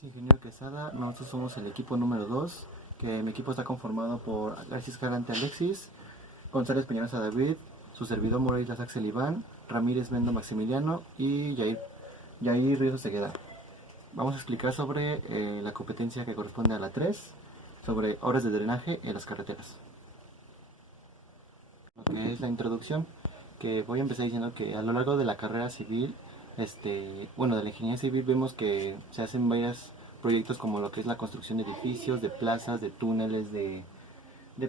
Es ingeniero Quesada, nosotros somos el equipo número 2, que mi equipo está conformado por Alexis Galante Alexis, González Peñalosa David, su servidor Moreira Axel Iván, Ramírez Mendo Maximiliano y Yair Ríos Segueda. Vamos a explicar sobre la competencia que corresponde a la 3, sobre obras de drenaje en las carreteras. Lo que es la introducción, que voy a empezar diciendo que a lo largo de la carrera civil, de la ingeniería civil, vemos que se hacen varios proyectos como lo que es la construcción de edificios, de plazas, de túneles, de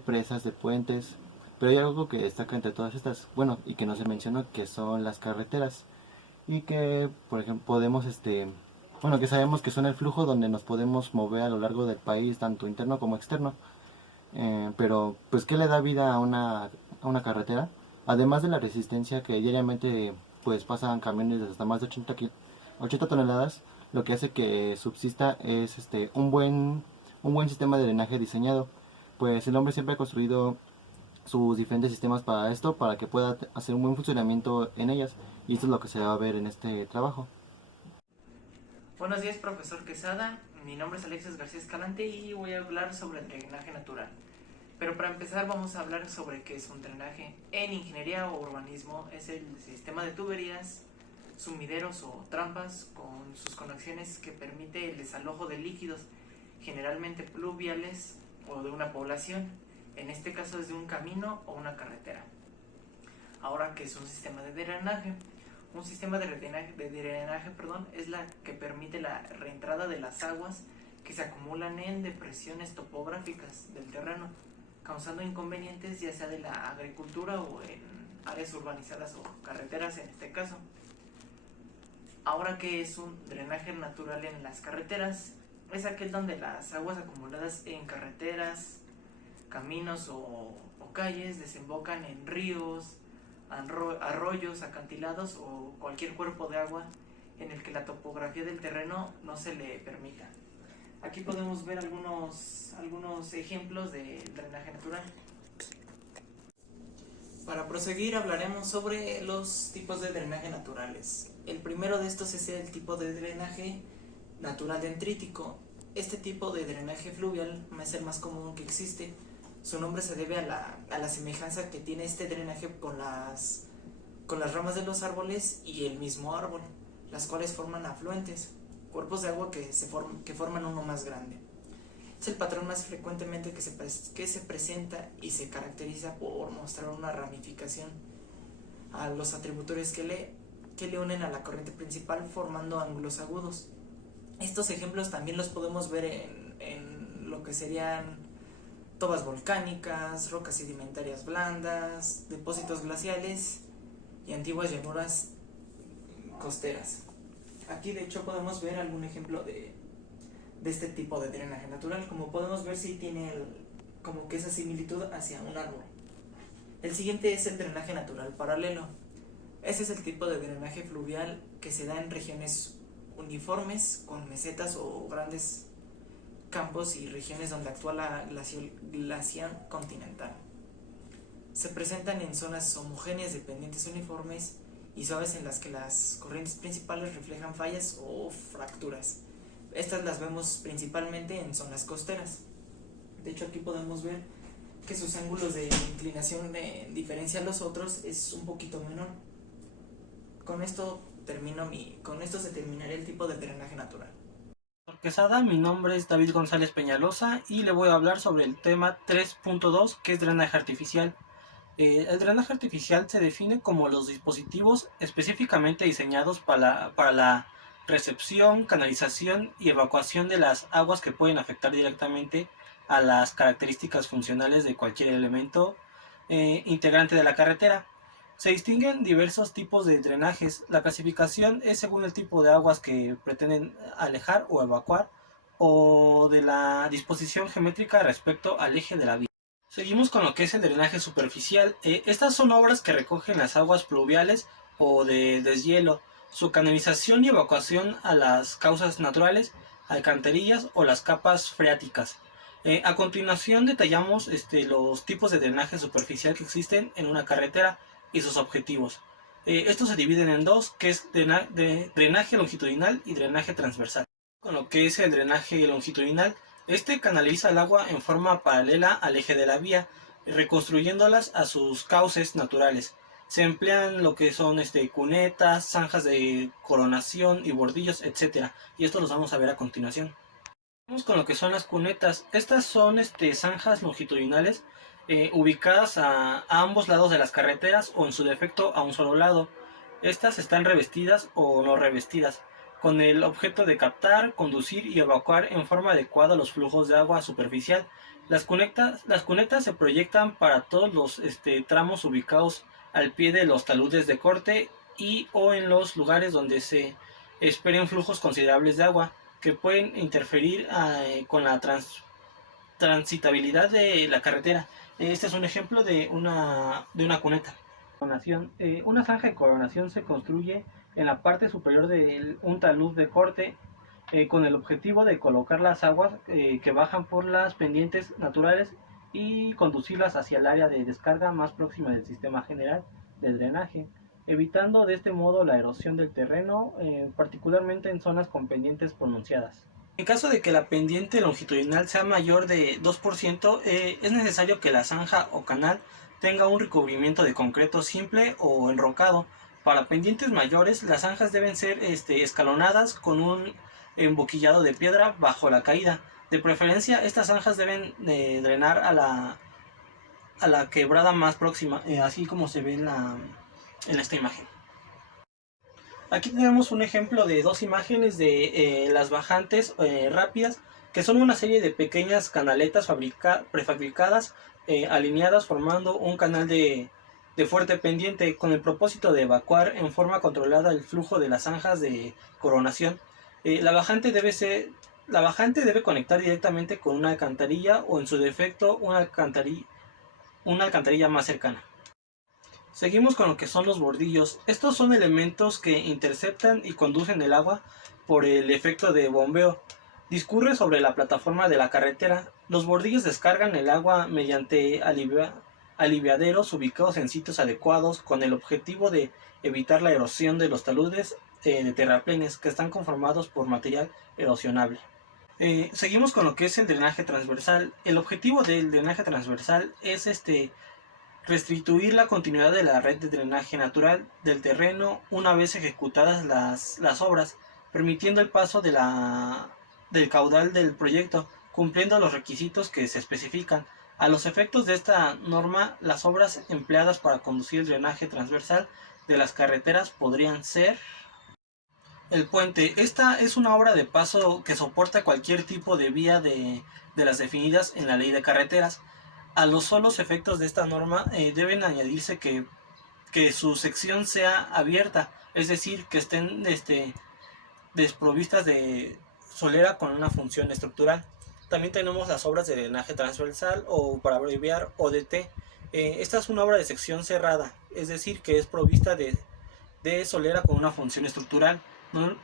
presas, de puentes, pero hay algo que destaca entre todas estas, y que no se menciona, que son las carreteras, y que, por ejemplo, que sabemos que son el flujo donde nos podemos mover a lo largo del país, tanto interno como externo. Pero, pues, ¿qué le da vida a una carretera? Además de la resistencia que diariamente, pues, pasan camiones de hasta más de 80 toneladas, lo que hace que subsista es un buen sistema de drenaje diseñado. Pues el hombre siempre ha construido sus diferentes sistemas para esto, para que pueda hacer un buen funcionamiento en ellas, y esto es lo que se va a ver en este trabajo. Buenos días, profesor Quesada. Mi nombre es Alexis García Escalante y voy a hablar sobre el drenaje natural. Pero para empezar vamos a hablar sobre qué es un drenaje. En ingeniería o urbanismo es el sistema de tuberías, sumideros o trampas con sus conexiones que permite el desalojo de líquidos, generalmente pluviales o de una población. En este caso es de un camino o una carretera. Ahora, ¿qué es un sistema de drenaje? Un sistema de drenaje, es la que permite la reentrada de las aguas que se acumulan en depresiones topográficas del terreno, causando inconvenientes ya sea de la agricultura o en áreas urbanizadas o carreteras en este caso. Ahora, ¿qué es un drenaje natural en las carreteras? Es aquel donde las aguas acumuladas en carreteras, caminos o calles desembocan en ríos, arroyos, acantilados o cualquier cuerpo de agua en el que la topografía del terreno no se le permita. Aquí podemos ver algunos ejemplos de drenaje natural. Para proseguir hablaremos sobre los tipos de drenaje naturales. El primero de estos es el tipo de drenaje natural dendrítico. Este tipo de drenaje fluvial es el más común que existe. Su nombre se debe a la semejanza que tiene este drenaje con las ramas de los árboles y el mismo árbol, las cuales forman afluentes, cuerpos de agua que forman uno más grande. Es el patrón más frecuentemente que se presenta y se caracteriza por mostrar una ramificación a los atributorios que le unen a la corriente principal, formando ángulos agudos. Estos ejemplos también los podemos ver en lo que serían tobas volcánicas, rocas sedimentarias blandas, depósitos glaciales y antiguas llanuras costeras. Aquí de hecho podemos ver algún ejemplo de este tipo de drenaje natural. Como podemos ver, sí tiene como que esa similitud hacia un árbol. El siguiente es el drenaje natural paralelo. Este es el tipo de drenaje fluvial que se da en regiones uniformes con mesetas o grandes campos y regiones donde actúa la glaciación continental. Se presentan en zonas homogéneas de pendientes uniformes y suaves en las que las corrientes principales reflejan fallas o fracturas. Estas las vemos principalmente en zonas costeras. De hecho, aquí podemos ver que sus ángulos de inclinación en diferencia a los otros es un poquito menor. Con esto se terminaría el tipo de drenaje natural. Quesada, mi nombre es David González Peñalosa y le voy a hablar sobre el tema 3.2, que es drenaje artificial. El drenaje artificial se define como los dispositivos específicamente diseñados para la recepción, canalización y evacuación de las aguas que pueden afectar directamente a las características funcionales de cualquier elemento integrante de la carretera. Se distinguen diversos tipos de drenajes. La clasificación es según el tipo de aguas que pretenden alejar o evacuar, o de la disposición geométrica respecto al eje de la vía. Seguimos con lo que es el drenaje superficial. Estas son obras que recogen las aguas pluviales o de deshielo, su canalización y evacuación a las causas naturales, alcantarillas o las capas freáticas. A continuación detallamos los tipos de drenaje superficial que existen en una carretera y sus objetivos. Estos se dividen en dos, que es drenaje longitudinal y drenaje transversal. Con lo que es el drenaje longitudinal, este canaliza el agua en forma paralela al eje de la vía, reconstruyéndolas a sus cauces naturales. Se emplean lo que son cunetas, zanjas de coronación y bordillos, etcétera. Y esto los vamos a ver a continuación. Vamos con lo que son las cunetas. Estas son zanjas longitudinales ubicadas a ambos lados de las carreteras o en su defecto a un solo lado. Estas están revestidas o no revestidas, con el objeto de captar, conducir y evacuar en forma adecuada los flujos de agua superficial. Las cunetas se proyectan para todos los tramos ubicados al pie de los taludes de corte y o en los lugares donde se esperen flujos considerables de agua que pueden interferir con la transitabilidad de la carretera. Este es un ejemplo de una cuneta. Una zanja de coronación se construye en la parte superior de un talud de corte con el objetivo de colocar las aguas que bajan por las pendientes naturales y conducirlas hacia el área de descarga más próxima del sistema general de drenaje, evitando de este modo la erosión del terreno, particularmente en zonas con pendientes pronunciadas. En caso de que la pendiente longitudinal sea mayor de 2%, es necesario que la zanja o canal tenga un recubrimiento de concreto simple o enrocado. Para pendientes mayores, las zanjas deben ser escalonadas con un emboquillado de piedra bajo la caída. De preferencia, estas zanjas deben drenar a la quebrada más próxima, así como se ve en esta imagen. Aquí tenemos un ejemplo de dos imágenes de las bajantes rápidas, que son una serie de pequeñas canaletas prefabricadas alineadas formando un canal de fuerte pendiente con el propósito de evacuar en forma controlada el flujo de las zanjas de coronación. La bajante debe conectar directamente con una alcantarilla o en su defecto una alcantarilla más cercana. Seguimos con lo que son los bordillos. Estos son elementos que interceptan y conducen el agua por el efecto de bombeo. Discurre sobre la plataforma de la carretera. Los bordillos descargan el agua mediante aliviaderos ubicados en sitios adecuados con el objetivo de evitar la erosión de los taludes de terraplenes que están conformados por material erosionable. Seguimos con lo que es el drenaje transversal. El objetivo del drenaje transversal es restituir la continuidad de la red de drenaje natural del terreno una vez ejecutadas las obras, permitiendo el paso del caudal del proyecto, cumpliendo los requisitos que se especifican. A los efectos de esta norma, las obras empleadas para conducir el drenaje transversal de las carreteras podrían ser: el puente. Esta es una obra de paso que soporta cualquier tipo de vía de las definidas en la ley de carreteras. A los solos efectos de esta norma deben añadirse que su sección sea abierta, es decir, que estén desprovistas de solera con una función estructural. También tenemos las obras de drenaje transversal, o para abreviar ODT. Esta es una obra de sección cerrada, es decir, que es provista de solera con una función estructural.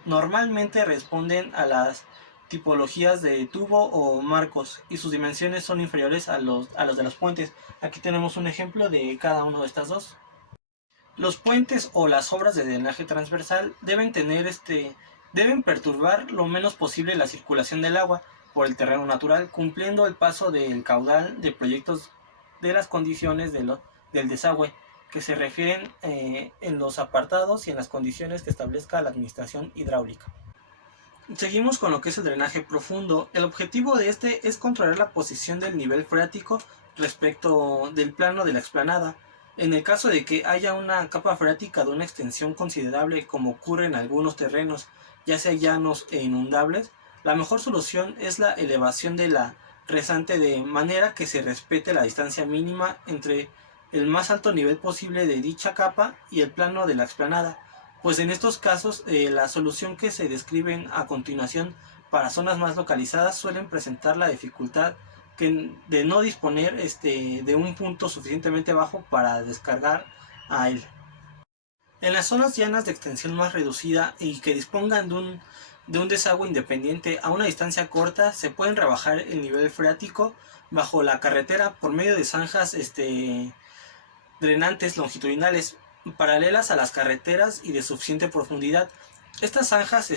Normalmente responden a las tipologías de tubo o marcos y sus dimensiones son inferiores a los de los puentes. Aquí tenemos un ejemplo de cada uno de estas dos. Los puentes o las obras de drenaje transversal deben perturbar lo menos posible la circulación del agua por el terreno natural, cumpliendo el paso del caudal de proyectos de las condiciones del desagüe que se refieren en los apartados y en las condiciones que establezca la administración hidráulica. Seguimos con lo que es el drenaje profundo. El objetivo de este es controlar la posición del nivel freático respecto del plano de la explanada. En el caso de que haya una capa freática de una extensión considerable, como ocurre en algunos terrenos, ya sea llanos e inundables, la mejor solución es la elevación de la resante de manera que se respete la distancia mínima entre el más alto nivel posible de dicha capa y el plano de la explanada. Pues en estos casos la solución que se describen a continuación para zonas más localizadas suelen presentar la dificultad de no disponer de un punto suficientemente bajo para descargar a él. En las zonas llanas de extensión más reducida y que dispongan de un desagüe independiente a una distancia corta, se pueden rebajar el nivel freático bajo la carretera por medio de zanjas drenantes longitudinales paralelas a las carreteras y de suficiente profundidad. Estas zanjas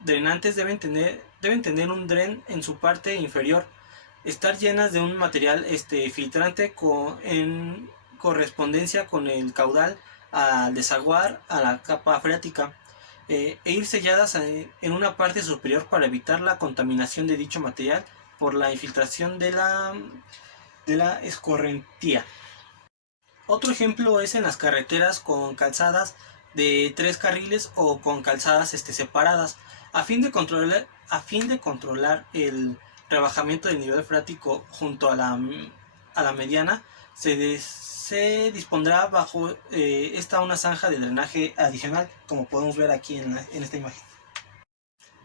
drenantes deben tener un dren en su parte inferior, estar llenas de un material filtrante en correspondencia con el caudal al desaguar a la capa freática, e ir selladas en una parte superior para evitar la contaminación de dicho material por la infiltración de la escorrentía. Otro ejemplo es en las carreteras con calzadas de 3 carriles o con calzadas separadas. A fin de controlar el rebajamiento del nivel freático junto a la mediana, se dispondrá bajo esta una zanja de drenaje adicional, como podemos ver aquí en esta imagen.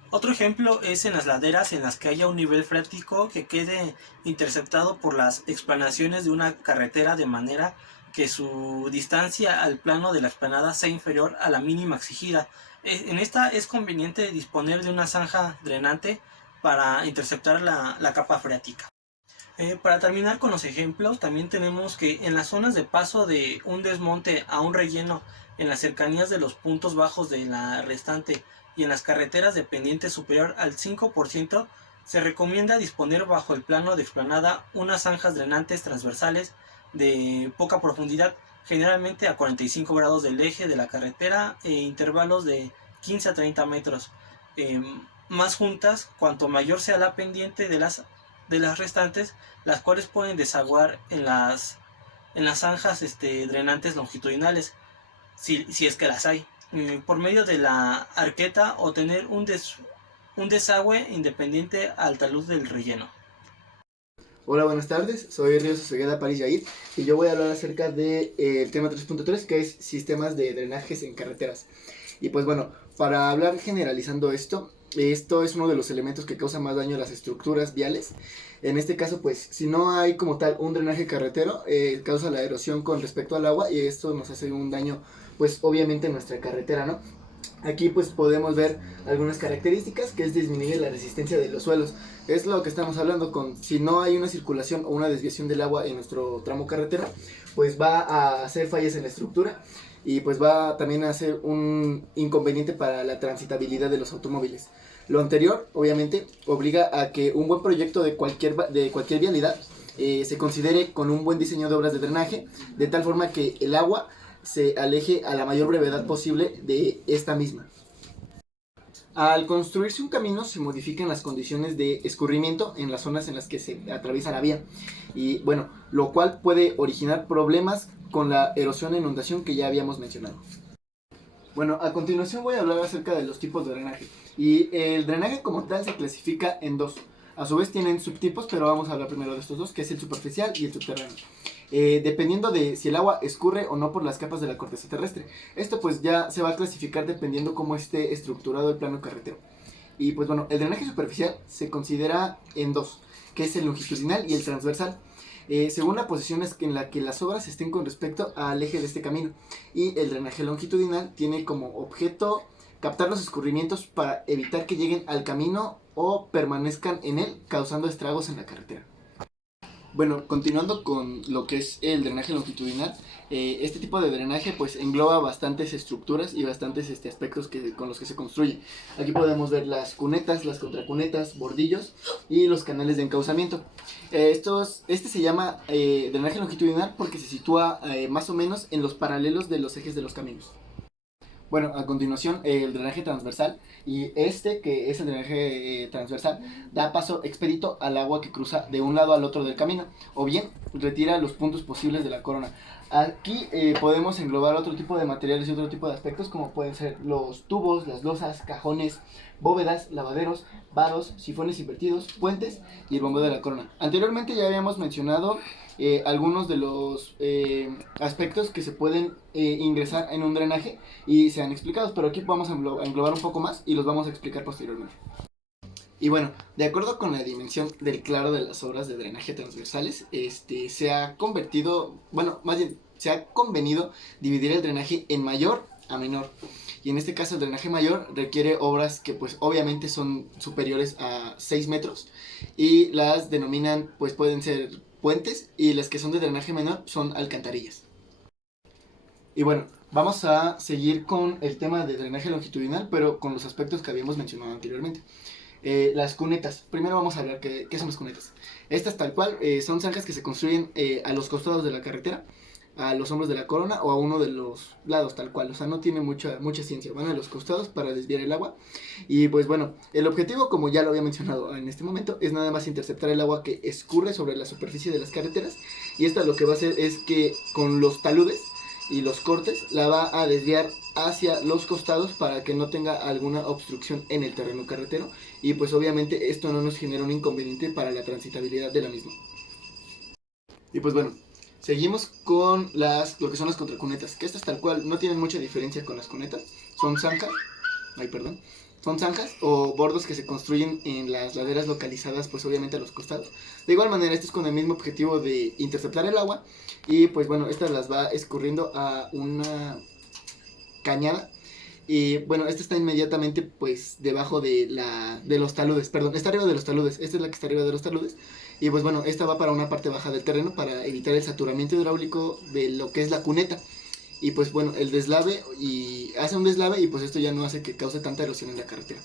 Otro ejemplo es en las laderas en las que haya un nivel freático que quede interceptado por las explanaciones de una carretera, de manera que su distancia al plano de la explanada sea inferior a la mínima exigida. En esta es conveniente disponer de una zanja drenante para interceptar la capa freática. Para terminar con los ejemplos, también tenemos que en las zonas de paso de un desmonte a un relleno, en las cercanías de los puntos bajos de la restante y en las carreteras de pendiente superior al 5%, se recomienda disponer bajo el plano de explanada unas zanjas drenantes transversales de poca profundidad, generalmente a 45 grados del eje de la carretera, e intervalos de 15 a 30 metros, más juntas cuanto mayor sea la pendiente de las restantes, las cuales pueden desaguar en las zanjas drenantes longitudinales, si es que las hay, por medio de la arqueta, o tener un desagüe independiente al talud del relleno. Hola, buenas tardes, soy Ríos Osegueda París Yair y yo voy a hablar acerca del tema 3.3, que es sistemas de drenajes en carreteras. Y pues bueno, para hablar generalizando esto es uno de los elementos que causa más daño a las estructuras viales. En este caso, pues, si no hay como tal un drenaje carretero, causa la erosión con respecto al agua y esto nos hace un daño, pues, obviamente en nuestra carretera, ¿no? Aquí pues podemos ver algunas características, que es disminuir la resistencia de los suelos. Es lo que estamos hablando con, si no hay una circulación o una desviación del agua en nuestro tramo carretero, pues va a hacer fallas en la estructura y pues va también a ser un inconveniente para la transitabilidad de los automóviles. Lo anterior, obviamente, obliga a que un buen proyecto de cualquier vialidad se considere con un buen diseño de obras de drenaje, de tal forma que el agua se aleje a la mayor brevedad posible de esta misma. Al construirse un camino se modifican las condiciones de escurrimiento en las zonas en las que se atraviesa la vía, y bueno, lo cual puede originar problemas con la erosión e inundación que ya habíamos mencionado. Bueno, a continuación voy a hablar acerca de los tipos de drenaje, y el drenaje como tal se clasifica en dos. A su vez tienen subtipos, pero vamos a hablar primero de estos dos, que es el superficial y el subterráneo. Dependiendo de si el agua escurre o no por las capas de la corteza terrestre. Esto pues ya se va a clasificar dependiendo cómo esté estructurado el plano carretero. Y pues bueno, el drenaje superficial se considera en dos, que es el longitudinal y el transversal, según la posición en la que las obras estén con respecto al eje de este camino. Y el drenaje longitudinal tiene como objeto captar los escurrimientos para evitar que lleguen al camino o permanezcan en él, causando estragos en la carretera. Bueno, continuando con lo que es el drenaje longitudinal, este tipo de drenaje pues engloba bastantes estructuras y bastantes aspectos con los que se construye. Aquí podemos ver las cunetas, las contracunetas, bordillos y los canales de encauzamiento. Este se llama drenaje longitudinal porque se sitúa más o menos en los paralelos de los ejes de los caminos. Bueno, a continuación el drenaje transversal, y que es el drenaje transversal, da paso expedito al agua que cruza de un lado al otro del camino, o bien retira los puntos posibles de la corona. Aquí podemos englobar otro tipo de materiales y otro tipo de aspectos, como pueden ser los tubos, las losas, cajones, bóvedas, lavaderos, varos, sifones invertidos, puentes y el bombeo de la corona. Anteriormente ya habíamos mencionado algunos de los aspectos que se pueden ingresar en un drenaje y se han explicado, pero aquí vamos a englobar un poco más y los vamos a explicar posteriormente. Y bueno, de acuerdo con la dimensión del claro de las obras de drenaje transversales, se ha convenido dividir el drenaje en mayor a menor. Y en este caso el drenaje mayor requiere obras que pues obviamente son superiores a 6 metros y las denominan, pues pueden ser puentes, y las que son de drenaje menor son alcantarillas. Y bueno, vamos a seguir con el tema de drenaje longitudinal, pero con los aspectos que habíamos mencionado anteriormente. Las cunetas. Primero vamos a hablar qué son las cunetas. Estas tal cual son zanjas que se construyen a los costados de la carretera, a los hombros de la corona o a uno de los lados tal cual. O sea, no tiene mucha ciencia. Van a los costados para desviar el agua. Y pues bueno, el objetivo, como ya lo había mencionado en este momento, es nada más interceptar el agua que escurre sobre la superficie de las carreteras. Y esta lo que va a hacer es que con los taludes y los cortes la va a desviar hacia los costados para que no tenga alguna obstrucción en el terreno carretero, y pues obviamente esto no nos genera un inconveniente para la transitabilidad de la misma. Y pues bueno, seguimos con lo que son las contracunetas, que estas tal cual no tienen mucha diferencia con las cunetas. Son zanjas, son zanjas o bordos que se construyen en las laderas localizadas pues obviamente a los costados. De igual manera, esto es con el mismo objetivo de interceptar el agua, y pues bueno, estas las va escurriendo a una cañada. Y bueno, esta está inmediatamente pues debajo de los taludes, perdón, está arriba de los taludes, esta es la que está arriba de los taludes. Y pues bueno, esta va para una parte baja del terreno para evitar el saturamiento hidráulico de lo que es la cuneta. Y pues bueno, el deslave, y hace un deslave, y pues esto ya no hace que cause tanta erosión en la carretera.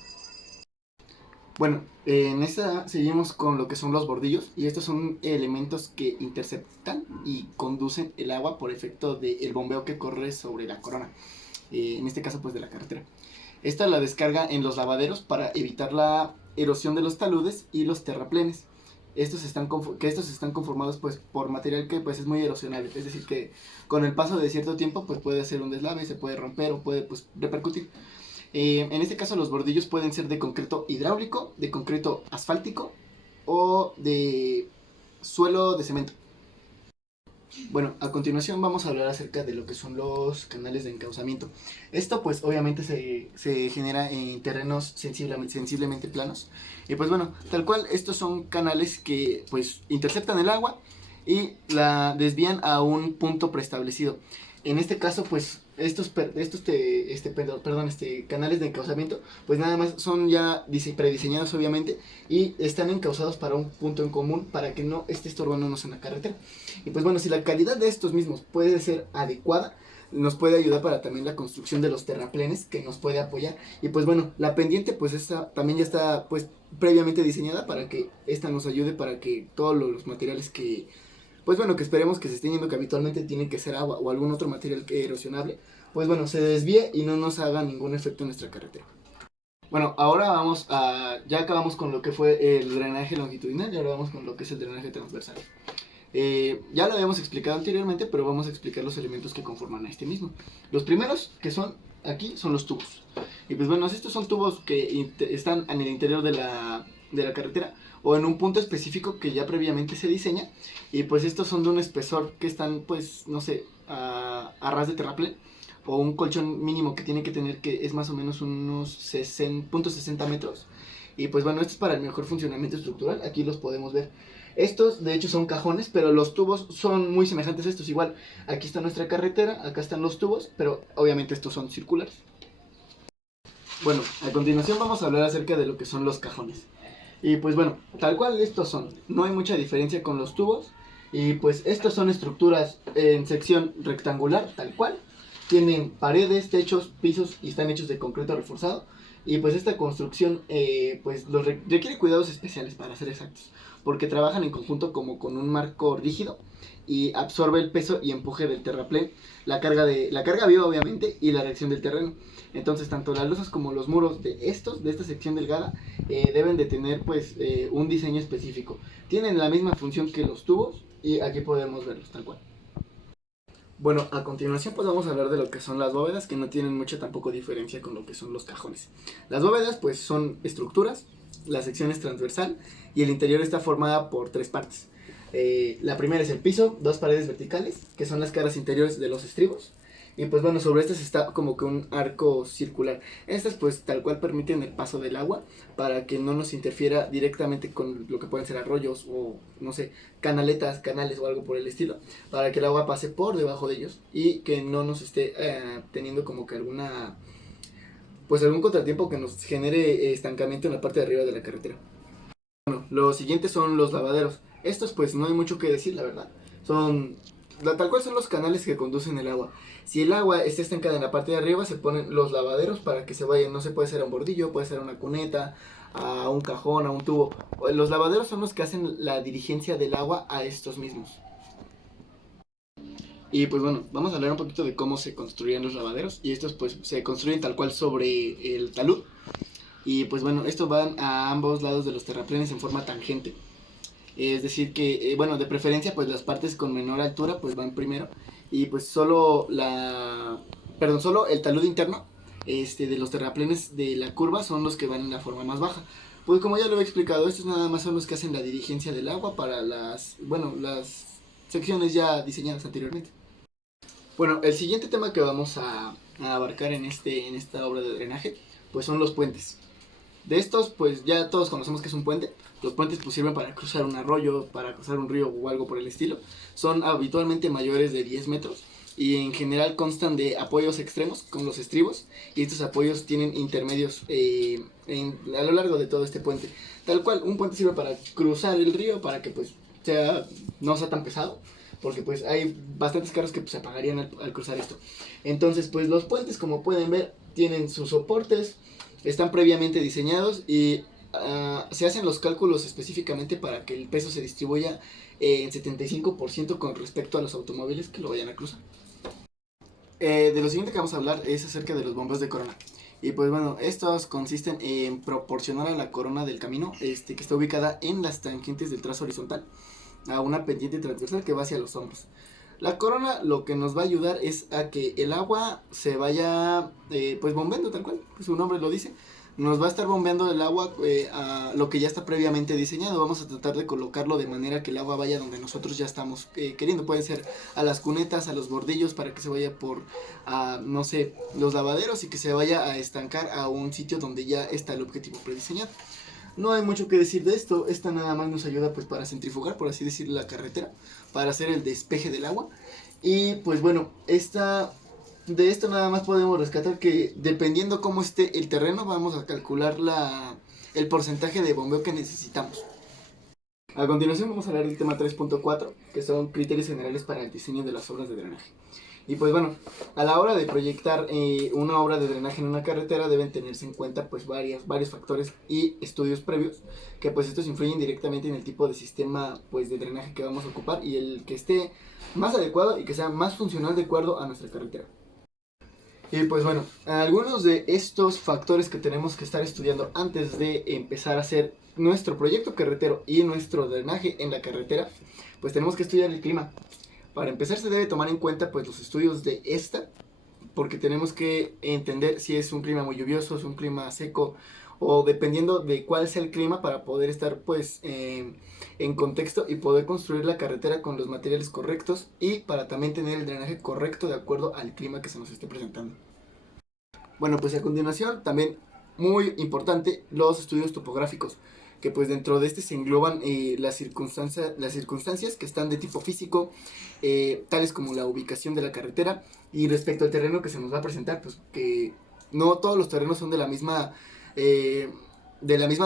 Bueno, en esta seguimos con lo que son los bordillos, y estos son elementos que interceptan y conducen el agua por efecto del bombeo que corre sobre la corona, en este caso pues de la carretera. Esta la descarga en los lavaderos para evitar la erosión de los taludes y los terraplenes. Estos están conformados pues por material que pues es muy erosionable, es decir que con el paso de cierto tiempo pues puede hacer un deslave, se puede romper o puede pues repercutir. En este caso los bordillos pueden ser de concreto hidráulico, de concreto asfáltico o de suelo de cemento. Bueno, a continuación vamos a hablar acerca de lo que son los canales de encauzamiento. Esto pues obviamente se genera en terrenos sensiblemente planos. Y pues bueno, tal cual estos son canales que pues interceptan el agua y la desvían a un punto preestablecido. En este caso pues estos canales de encauzamiento pues nada más son ya prediseñados obviamente, y están encauzados para un punto en común para que no esté estorbándonos en la carretera. Y pues bueno, si la calidad de estos mismos puede ser adecuada, nos puede ayudar para también la construcción de los terraplenes, que nos puede apoyar. Y pues bueno, la pendiente pues esta también ya está pues previamente diseñada para que esta nos ayude para que todos los materiales que pues bueno, que esperemos que se estén yendo, que habitualmente tienen que ser agua o algún otro material que erosionable, pues bueno, se desvíe y no nos haga ningún efecto en nuestra carretera. Bueno, ahora ya acabamos con lo que fue el drenaje longitudinal, y ahora vamos con lo que es el drenaje transversal. Ya lo habíamos explicado anteriormente, pero vamos a explicar los elementos que conforman a este mismo. Los primeros que son aquí son los tubos. Y pues bueno, estos son tubos que están en el interior de la carretera o en un punto específico que ya previamente se diseña. Y pues estos son de un espesor que están pues, no sé, a ras de terraplén, o un colchón mínimo que tiene que tener, que es más o menos unos 60 metros. Y pues bueno, esto es para el mejor funcionamiento estructural. Aquí los podemos ver. Estos de hecho son cajones, pero los tubos son muy semejantes a estos. Igual, aquí está nuestra carretera, acá están los tubos, pero obviamente estos son circulares. Bueno, a continuación vamos a hablar acerca de lo que son los cajones. Y pues bueno, tal cual estos son, no hay mucha diferencia con los tubos. Y pues estos son estructuras en sección rectangular, tal cual. Tienen paredes, techos, pisos, y están hechos de concreto reforzado. Y pues esta construcción pues requiere cuidados especiales, para ser exactos, porque trabajan en conjunto como con un marco rígido y absorbe el peso y empuje del terraplén, la carga viva obviamente, y la reacción del terreno. Entonces tanto las losas como los muros de esta sección delgada deben de tener pues un diseño específico. Tienen la misma función que los tubos, y aquí podemos verlos tal cual. Bueno, a continuación pues vamos a hablar de lo que son las bóvedas, que no tienen mucha tampoco diferencia con lo que son los cajones. Las bóvedas pues son estructuras, la sección es transversal y el interior está formada por tres partes. La primera es el piso, dos paredes verticales, que son las caras interiores de los estribos. Y pues bueno, sobre estas está como que un arco circular. Estas pues tal cual permiten el paso del agua para que no nos interfiera directamente con lo que pueden ser arroyos o no sé, canales o algo por el estilo, para que el agua pase por debajo de ellos y que no nos esté teniendo como que algún contratiempo que nos genere estancamiento en la parte de arriba de la carretera. Bueno, los siguientes son los lavaderos. Estos pues no hay mucho que decir, la verdad. Son tal cual son los canales que conducen el agua. Si el agua está estancada en la parte de arriba, se ponen los lavaderos para que se vayan. No se puede ser a un bordillo, puede ser a una cuneta, a un cajón, a un tubo. Los lavaderos son los que hacen la dirigencia del agua a estos mismos. Y pues bueno, vamos a hablar un poquito de cómo se construían los lavaderos. Y estos pues se construyen tal cual sobre el talud. Y pues bueno, estos van a ambos lados de los terraplenes en forma tangente. Es decir que, bueno, de preferencia pues las partes con menor altura pues van primero. Y pues solo solo el talud interno de los terraplenes de la curva son los que van en la forma más baja. Pues como ya lo he explicado, estos nada más son los que hacen la dirigencia del agua para las secciones ya diseñadas anteriormente. Bueno, el siguiente tema que vamos a abarcar en esta obra de drenaje, pues son los puentes. De estos, pues ya todos conocemos que es un puente. Los puentes pues sirven para cruzar un arroyo, para cruzar un río o algo por el estilo. Son habitualmente mayores de 10 metros y en general constan de apoyos extremos con los estribos. Y estos apoyos tienen intermedios a lo largo de todo este puente. Tal cual, un puente sirve para cruzar el río para que pues no sea tan pesado. Porque pues hay bastantes carros que pues, se apagarían al cruzar esto. Entonces pues los puentes, como pueden ver, tienen sus soportes, están previamente diseñados y se hacen los cálculos específicamente para que el peso se distribuya en 75% con respecto a los automóviles que lo vayan a cruzar. De lo siguiente que vamos a hablar es acerca de los bombeos de corona. Y pues bueno, estos consisten en proporcionar a la corona del camino que está ubicada en las tangentes del trazo horizontal a una pendiente transversal que va hacia los hombros. La corona lo que nos va a ayudar es a que el agua se vaya pues bombeando tal cual, pues su nombre lo dice. Nos va a estar bombeando el agua a lo que ya está previamente diseñado. Vamos a tratar de colocarlo de manera que el agua vaya donde nosotros ya estamos queriendo. Pueden ser a las cunetas, a los bordillos, para que se vaya por, no sé, los lavaderos y que se vaya a estancar a un sitio donde ya está el objetivo prediseñado. No hay mucho que decir de esto, esta nada más nos ayuda pues para centrifugar, por así decirlo, la carretera, para hacer el despeje del agua. Y pues bueno, de esto nada más podemos rescatar que dependiendo cómo esté el terreno, vamos a calcular el porcentaje de bombeo que necesitamos. A continuación vamos a hablar del tema 3.4, que son criterios generales para el diseño de las obras de drenaje. Y pues bueno, a la hora de proyectar una obra de drenaje en una carretera deben tenerse en cuenta pues varios factores y estudios previos que pues estos influyen directamente en el tipo de sistema pues de drenaje que vamos a ocupar y el que esté más adecuado y que sea más funcional de acuerdo a nuestra carretera. Y pues bueno, algunos de estos factores que tenemos que estar estudiando antes de empezar a hacer nuestro proyecto carretero y nuestro drenaje en la carretera, pues tenemos que estudiar el clima. Para empezar se debe tomar en cuenta pues los estudios de porque tenemos que entender si es un clima muy lluvioso, es un clima seco o dependiendo de cuál sea el clima para poder estar pues en contexto y poder construir la carretera con los materiales correctos y para también tener el drenaje correcto de acuerdo al clima que se nos esté presentando. Bueno, pues a continuación también muy importante los estudios topográficos, que pues dentro de se engloban las circunstancias que están de tipo físico, tales como la ubicación de la carretera y respecto al terreno que se nos va a presentar, pues que no todos los terrenos son de la misma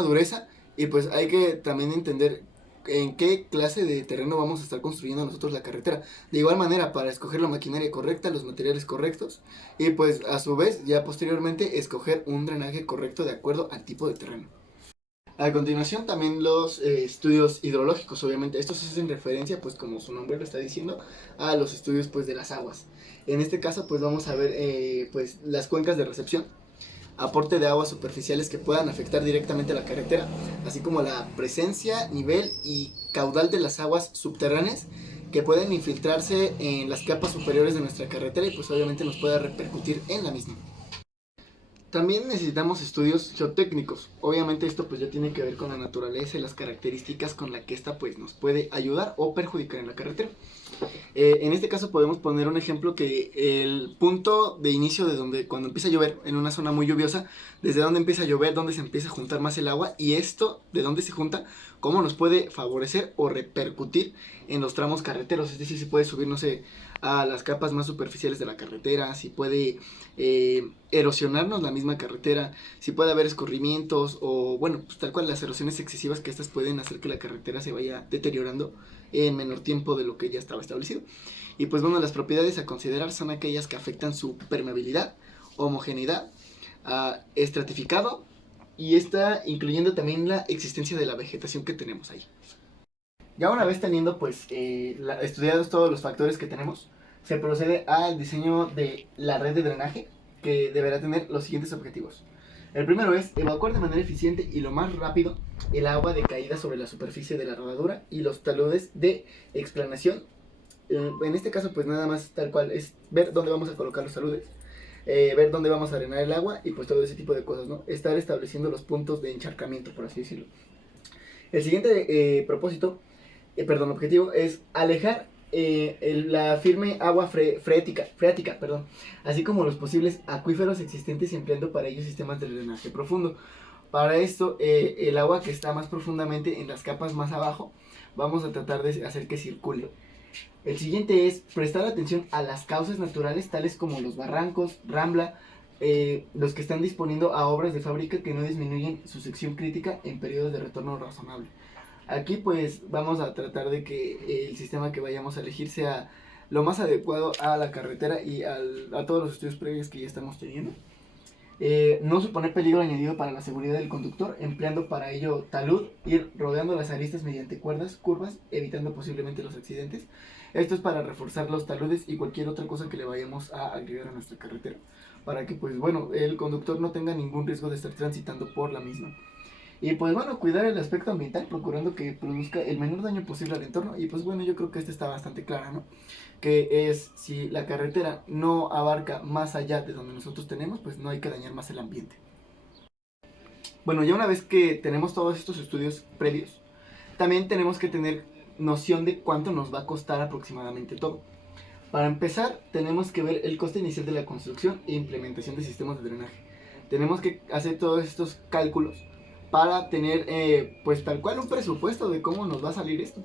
dureza y pues hay que también entender en qué clase de terreno vamos a estar construyendo nosotros la carretera. De igual manera, para escoger la maquinaria correcta, los materiales correctos y pues a su vez ya posteriormente escoger un drenaje correcto de acuerdo al tipo de terreno. A continuación también los estudios hidrológicos, obviamente estos hacen referencia, pues como su nombre lo está diciendo, a los estudios pues de las aguas. En este caso pues vamos a ver pues las cuencas de recepción, aporte de aguas superficiales que puedan afectar directamente a la carretera, así como la presencia, nivel y caudal de las aguas subterráneas que pueden infiltrarse en las capas superiores de nuestra carretera y pues obviamente nos pueda repercutir en la misma. También necesitamos estudios geotécnicos. Obviamente esto pues ya tiene que ver con la naturaleza y las características con la que esta pues nos puede ayudar o perjudicar en la carretera. En este caso podemos poner un ejemplo que el punto de inicio de cuando empieza a llover en una zona muy lluviosa, desde dónde empieza a llover, dónde se empieza a juntar más el agua y esto de dónde se junta, cómo nos puede favorecer o repercutir en los tramos carreteros. Es decir, si puede subir, no sé, a las capas más superficiales de la carretera, si puede erosionarnos la misma carretera, si puede haber escurrimientos o, bueno, pues tal cual las erosiones excesivas que estas pueden hacer que la carretera se vaya deteriorando en menor tiempo de lo que ya estaba establecido. Y pues bueno, las propiedades a considerar son aquellas que afectan su permeabilidad, homogeneidad, estratificado, y está incluyendo también la existencia de la vegetación que tenemos ahí. Ya una vez teniendo pues estudiados todos los factores que tenemos, se procede al diseño de la red de drenaje, que deberá tener los siguientes objetivos. El primero es evacuar de manera eficiente y lo más rápido el agua de caída sobre la superficie de la rodadura y los taludes de explanación. En este caso pues nada más tal cual es ver dónde vamos a colocar los taludes, ver dónde vamos a drenar el agua y pues todo ese tipo de cosas, ¿no? Estar estableciendo los puntos de encharcamiento, por así decirlo. El siguiente objetivo es alejar la firme agua freática, así como los posibles acuíferos existentes empleando para ello sistemas de drenaje profundo. Para esto, el agua que está más profundamente en las capas más abajo, vamos a tratar de hacer que circule. El siguiente es prestar atención a las causas naturales, tales como los barrancos, rambla, los que están disponiendo a obras de fábrica que no disminuyen su sección crítica en periodos de retorno razonable. Aquí pues vamos a tratar de que el sistema que vayamos a elegir sea lo más adecuado a la carretera y a todos los estudios previos que ya estamos teniendo. No supone peligro añadido para la seguridad del conductor, empleando para ello talud, ir rodeando las aristas mediante cuerdas, curvas, evitando posiblemente los accidentes. Esto es para reforzar los taludes y cualquier otra cosa que le vayamos a agregar a nuestra carretera, para que pues bueno, el conductor no tenga ningún riesgo de estar transitando por la misma. Y pues bueno, cuidar el aspecto ambiental, procurando que produzca el menor daño posible al entorno. Y pues bueno, yo creo que esta está bastante clara, ¿no? Que es, si la carretera no abarca más allá de donde nosotros tenemos, pues no hay que dañar más el ambiente. Bueno, ya una vez que tenemos todos estos estudios previos, también tenemos que tener noción de cuánto nos va a costar aproximadamente todo. Para empezar, tenemos que ver el coste inicial de la construcción e implementación de sistemas de drenaje. Tenemos que hacer todos estos cálculos para tener pues tal cual un presupuesto de cómo nos va a salir esto.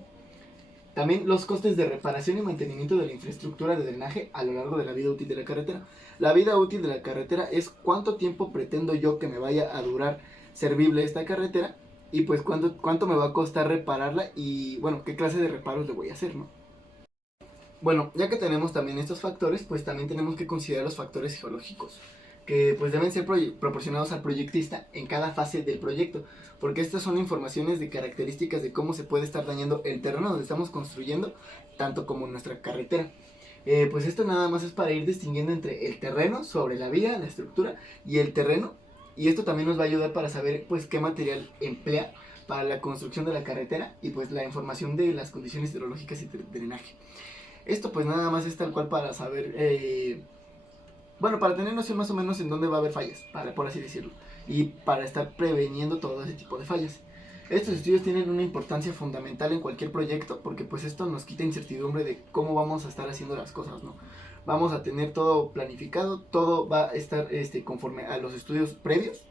También los costes de reparación y mantenimiento de la infraestructura de drenaje a lo largo de la vida útil de la carretera. La vida útil de la carretera es cuánto tiempo pretendo yo que me vaya a durar servible esta carretera y pues cuánto me va a costar repararla y bueno, qué clase de reparos le voy a hacer, ¿no? Bueno, ya que tenemos también estos factores, pues también tenemos que considerar los factores geológicos, que pues deben ser proporcionados al proyectista en cada fase del proyecto, porque estas son informaciones de características de cómo se puede estar dañando el terreno donde estamos construyendo, tanto como nuestra carretera. Pues esto nada más es para ir distinguiendo entre el terreno sobre la vía, la estructura y el terreno, y esto también nos va a ayudar para saber pues qué material emplear para la construcción de la carretera y pues la información de las condiciones hidrológicas y de drenaje. Esto pues nada más es tal cual para saber, bueno, para tener noción más o menos en dónde va a haber fallas, por así decirlo, y para estar preveniendo todo ese tipo de fallas. Estos estudios tienen una importancia fundamental en cualquier proyecto porque pues esto nos quita incertidumbre de cómo vamos a estar haciendo las cosas, ¿no? Vamos a tener todo planificado, todo va a estar conforme a los estudios previos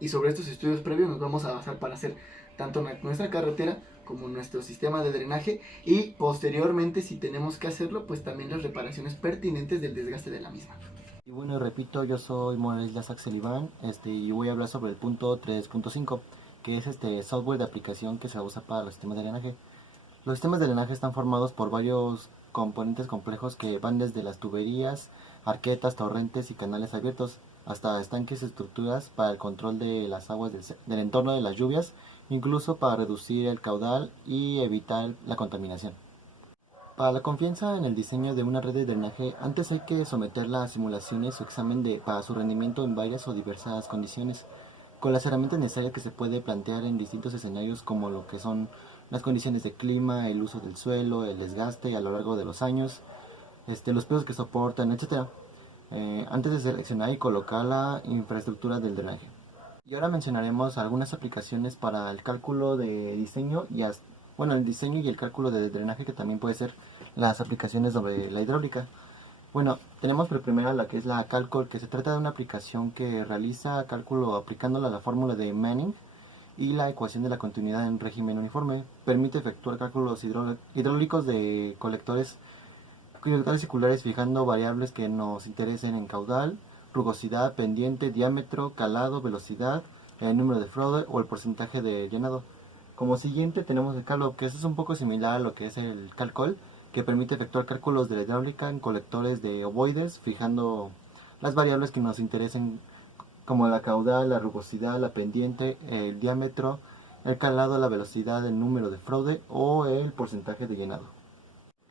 y sobre estos estudios previos nos vamos a basar para hacer tanto nuestra carretera como nuestro sistema de drenaje y posteriormente, si tenemos que hacerlo, pues también las reparaciones pertinentes del desgaste de la misma. Y bueno, repito, yo soy Morales Lazaxel Iván, y voy a hablar sobre el punto 3.5, que es software de aplicación que se usa para los sistemas de drenaje. Los sistemas de drenaje están formados por varios componentes complejos que van desde las tuberías, arquetas, torrentes y canales abiertos, hasta estanques y estructuras para el control de las aguas del entorno de las lluvias, incluso para reducir el caudal y evitar la contaminación. Para la confianza en el diseño de una red de drenaje, antes hay que someterla a simulaciones o examen para su rendimiento en varias o diversas condiciones, con las herramientas necesarias que se puede plantear en distintos escenarios como lo que son las condiciones de clima, el uso del suelo, el desgaste a lo largo de los años, los pesos que soportan, etc. Antes de seleccionar y colocar la infraestructura del drenaje. Y ahora mencionaremos algunas aplicaciones para el cálculo de diseño el diseño y el cálculo de drenaje, que también puede ser las aplicaciones sobre la hidráulica. Bueno, tenemos por primero la que es la Calcol, que se trata de una aplicación que realiza cálculo aplicándola a la fórmula de Manning y la ecuación de la continuidad en régimen uniforme. Permite efectuar cálculos hidráulicos de colectores circulares fijando variables que nos interesen en caudal, rugosidad, pendiente, diámetro, calado, velocidad, el número de fraude o el porcentaje de llenado. Como siguiente tenemos el CalOp, que eso es un poco similar a lo que es el CalCol, que permite efectuar cálculos de la hidráulica en colectores de ovoides, fijando las variables que nos interesen, como la caudal, la rugosidad, la pendiente, el diámetro, el calado, la velocidad, el número de fraude o el porcentaje de llenado.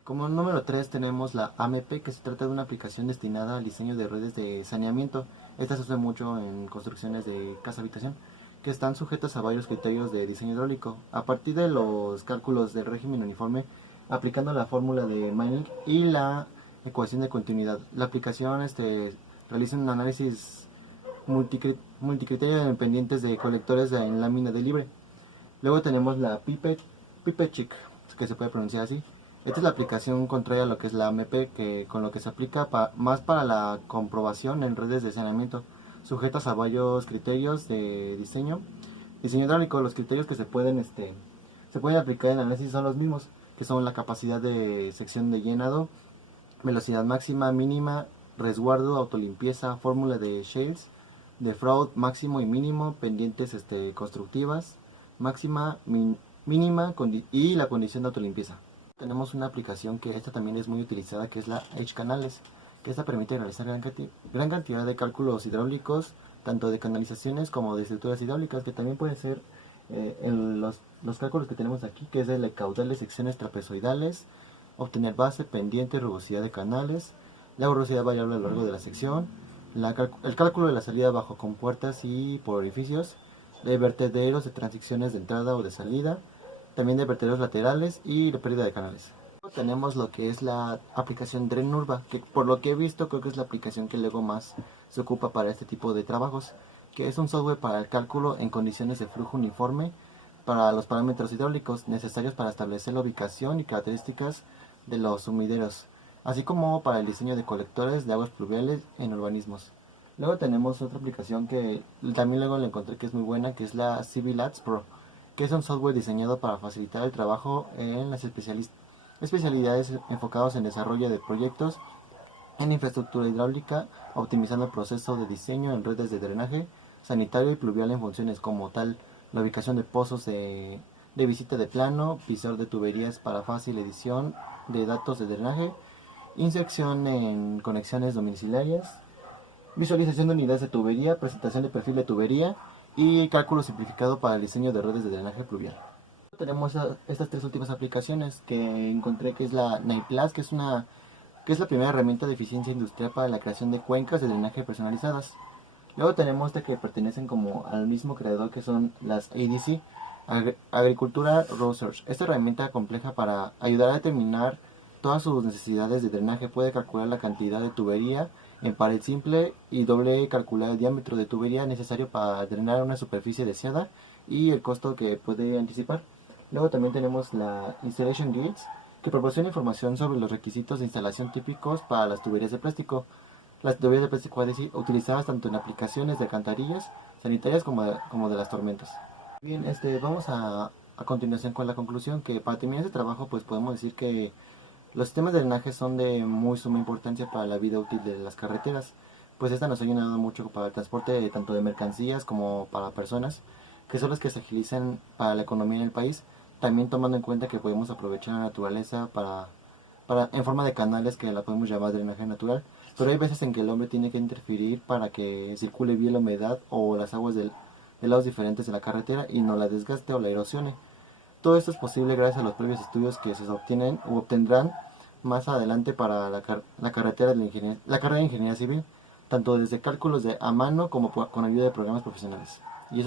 Como número 3 tenemos la AMP, que se trata de una aplicación destinada al diseño de redes de saneamiento. Esta se usa mucho en construcciones de casa-habitación, que están sujetas a varios criterios de diseño hidráulico. A partir de los cálculos del régimen uniforme, aplicando la fórmula de Meining y la ecuación de continuidad, la aplicación realiza un análisis multicriterio de pendientes de colectores en lámina de libre. Luego tenemos la Pipet Chick, que se puede pronunciar así. Esta es la aplicación contraria a lo que es la AMP, con lo que se aplica más para la comprobación en redes de saneamiento, sujetas a varios criterios de diseño hidráulico. Los criterios que se pueden aplicar en análisis son los mismos, que son la capacidad de sección de llenado, velocidad máxima, mínima, resguardo, autolimpieza, fórmula de shales, de fraud máximo y mínimo, pendientes constructivas, máxima, mínima y la condición de autolimpieza. Tenemos una aplicación que esta también es muy utilizada, que es la H-Canales, que esta permite realizar gran cantidad de cálculos hidráulicos, tanto de canalizaciones como de estructuras hidráulicas, que también puede ser en los cálculos que tenemos aquí, que es de caudales, secciones trapezoidales, obtener base, pendiente, rugosidad de canales, la rugosidad variable a lo largo de la sección, el cálculo de la salida bajo compuertas y por orificios, de vertederos de transiciones de entrada o de salida, también de vertederos laterales y de pérdida de canales. Tenemos lo que es la aplicación DrainUrba, que por lo que he visto creo que es la aplicación que luego más se ocupa para este tipo de trabajos, que es un software para el cálculo en condiciones de flujo uniforme para los parámetros hidráulicos necesarios para establecer la ubicación y características de los sumideros, así como para el diseño de colectores de aguas pluviales en urbanismos. Luego tenemos otra aplicación que también luego le encontré que es muy buena, que es la Civil Ads Pro, que es un software diseñado para facilitar el trabajo en las especialidades enfocados en desarrollo de proyectos en infraestructura hidráulica, optimizando el proceso de diseño en redes de drenaje sanitario y pluvial en funciones como tal la ubicación de pozos de visita de plano, visor de tuberías para fácil edición de datos de drenaje, inserción en conexiones domiciliarias, visualización de unidades de tubería, presentación de perfil de tubería y cálculo simplificado para el diseño de redes de drenaje pluvial. Tenemos estas tres últimas aplicaciones que encontré, que es la NAIPLAS, que es la primera herramienta de eficiencia industrial para la creación de cuencas de drenaje personalizadas. Luego tenemos que pertenecen como al mismo creador, que son las ADC, Agricultura Research. Esta herramienta compleja para ayudar a determinar todas sus necesidades de drenaje puede calcular la cantidad de tubería en pared simple y doble calcular el diámetro de tubería necesario para drenar una superficie deseada y el costo que puede anticipar. Luego también tenemos la Installation Guides, que proporciona información sobre los requisitos de instalación típicos para las tuberías de plástico. Las tuberías de plástico utilizadas tanto en aplicaciones de alcantarillas sanitarias como de las tormentas. Bien, vamos a continuación con la conclusión, que para terminar este trabajo pues podemos decir que los sistemas de drenaje son de muy suma importancia para la vida útil de las carreteras, pues esta nos ha ayudado mucho para el transporte tanto de mercancías como para personas, que son las que se agilizan para la economía en el país, también tomando en cuenta que podemos aprovechar la naturaleza en forma de canales que la podemos llamar drenaje natural, pero hay veces en que el hombre tiene que interferir para que circule bien la humedad o las aguas de lados diferentes de la carretera y no la desgaste o la erosione. Todo esto es posible gracias a los previos estudios que se obtienen u obtendrán más adelante para la carrera de ingeniería civil, tanto desde cálculos a mano como con ayuda de programas profesionales.